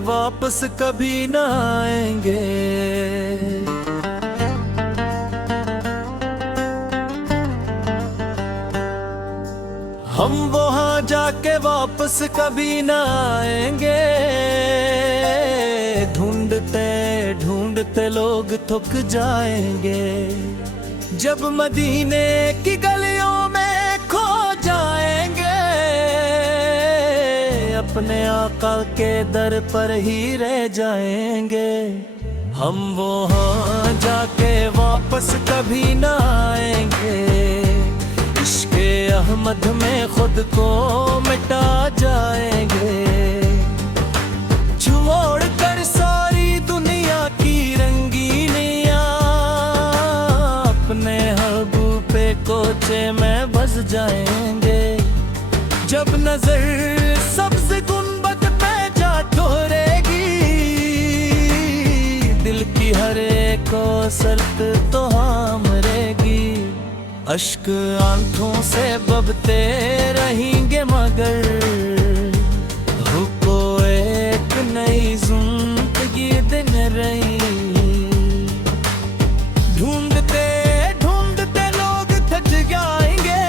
वापस कभी ना आएंगे। हम वहां जाके वापस कभी ना आएंगे। ढूंढते ढूंढते लोग थक जाएंगे। जब मदीने की गलियों में खो जाएंगे, अपने आका के दर पर ही रह जाएंगे। हम वहां जाके वापस कभी ना आएंगे। इश्क़े अहमद में खुद को मिटा जाएंगे। छोड़ कर सारी दुनिया की रंगीनियां, अपने हबू पे कोचे में बस जाएंगे। जब नजर सब्ज गुंबद पे जा ठहरेगी, दिल की हर एक को सरत तो हाँ मरेगी। अश्क आंखों से बबते रहेंगे मगर रुको एक नई जिंदगी दिन रही। ढूंढते ढूंढते लोग थक जाएंगे।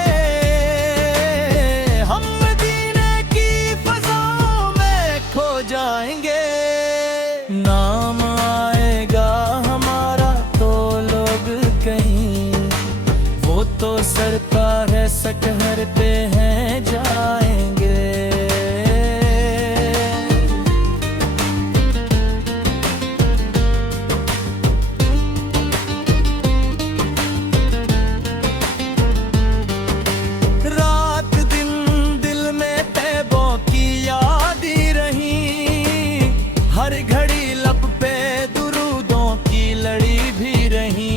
हम मदीने की फज़ाओं में खो जाएंगे। नाम आएगा हमारा तो लोग कहीं, वो तो सरकार है सकहर पे हैं जाएंगे। रात दिन दिल में तैबों की याद ही रही। हर घड़ी लब पे दुरूदों की लड़ी भी रही।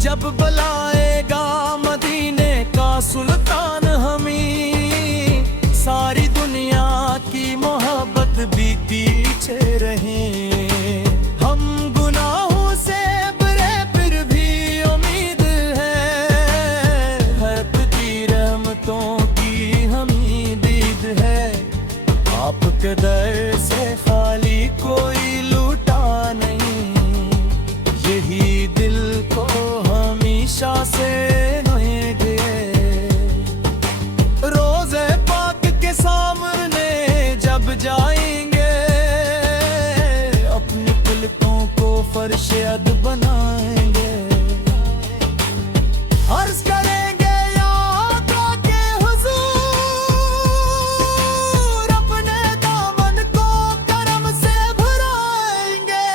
जब बुलाएगा मदीने का सुल्तान हमी, सारी दुनिया की मोहब्बत भी पीछे रहे। हम गुनाहों से बरे फिर भी उम्मीद है। हक की रहमतों की हमी दीद है। आपके दर से खाली कोई लूटा नहीं। यही दिल को हमेशा से रहेंगे। रोज़े पाक के सामने जब जाएंगे, अपनी पलकों को फर्श अद बनाएंगे। अर्ज़ करेंगे या आका के हुज़ूर, अपने दामन को करम से भराएंगे।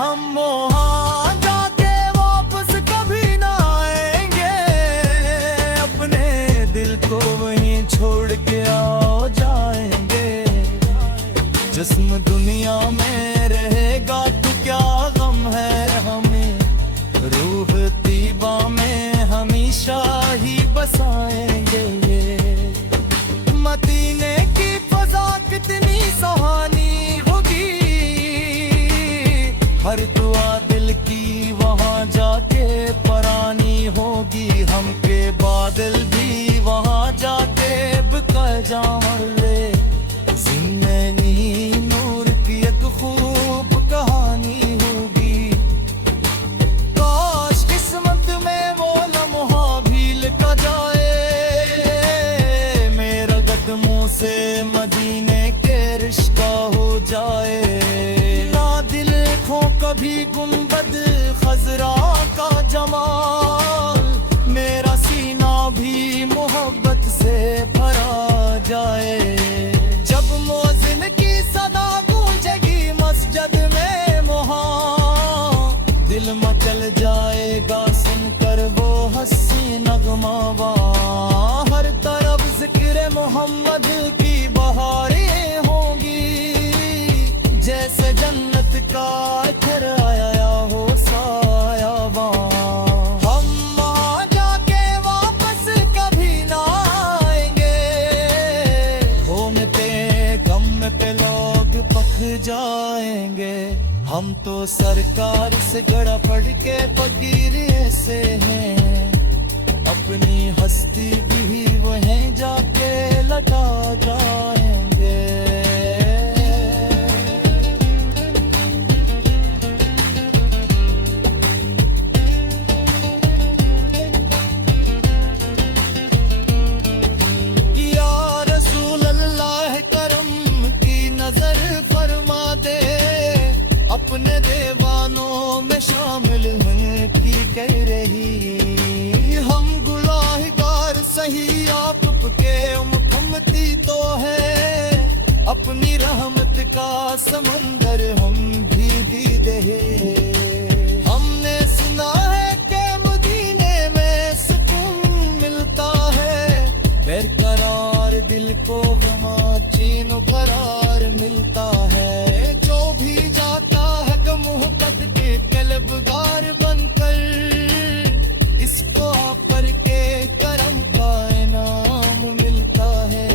हम वहाँ जाके वापस कभी ना आएंगे। अपने दिल को वहीं छोड़ के आओ जाएंगे। जिस्म दुनिया में रहेगा तो क्या गम है हमें, रूह तीबा में हमेशा ही बसाएंगे। मदीने की फज़ा कितनी सुहानी होगी। हर दुआ दिल की वहाँ जाके परानी होगी। हमके बादल भी वहाँ जाके बिका जाएंगे। ज़िंदगी नूर की एक खूब कहानी होगी। काश किस्मत में वो लम्हा भी लिखा जाए, मेरा कदमों से मदीने के रिश्ता हो जाए। ना दिल खो कभी गुंबद खजरा का जमाल, मेरा सीना भी मोहब्बत से भरा जाए। जब मोज़िन की सदा गूंजेगी मस्जिद में वहाँ, दिल मचल जाएगा सुनकर वो हंसी नगमा। हर तरफ जिक्र मोहम्मद की बहारें होंगी। जैसे जन्नत का अथर आया हो साया वहाँ। हम वहाँ जाके वापस कभी ना आएंगे। होंगे गम पे लोग पक जाएंगे। हम तो सरकार से गड़ा पड़ के फकीर ऐसे हैं। अपनी हस्ती भी वहीं जाके लटा जाएंगे। अपनी रहमत का समंदर हम भीग दे। हमने सुना है कि मदीने में सुकून मिलता है, बेकरार दिल को वहाँ चैन करार मिलता है। जो भी जाता है गम मोहब्बत के तलबगार बनकर, इसको पर के करम का इनाम मिलता है।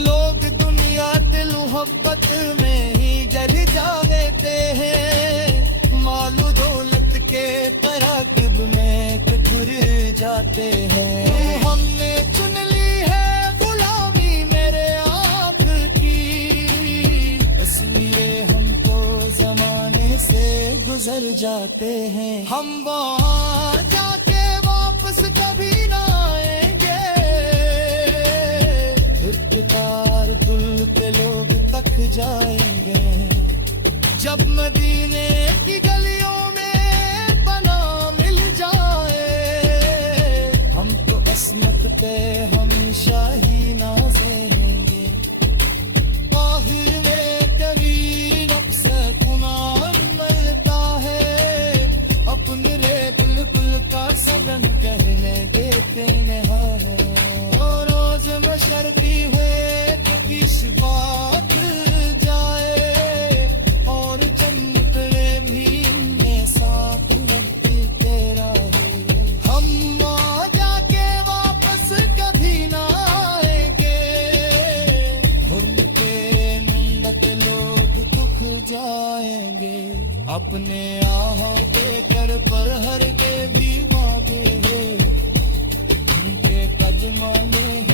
लोग दुनिया दिल मोहब्बत में ही जर जाते हैं, मालू दौलत के तराकिब में कचुर जाते हैं। हमने चुन ली है गुलामी मेरे आप की, इसलिए हमको जमाने से गुजर जाते हैं। हम वहाँ जाके वापस कभी ना आएंगे, इफ्तिकार दुल पे लोग तक जाएंगे। जब मदीने की गलियों में पना मिल जाए, हमको अस्मत पे हमेशा ही नाज़ेंगे। आखिर में तेरी नफ्स कुमार मिलता है, अपने रे बिल्कुल का सगन कहने देते हैं। और रोज में शर्ती हुए तो किस बात जाए, और चंद्रे भी में साथ वक्त तेरा है। हम वहाँ जाके वापस कभी ना आएंगे, भूल के मंडत लोग दुख जाएंगे। अपने आहों देकर पर हर के भी वादे हैं, उनके कदम में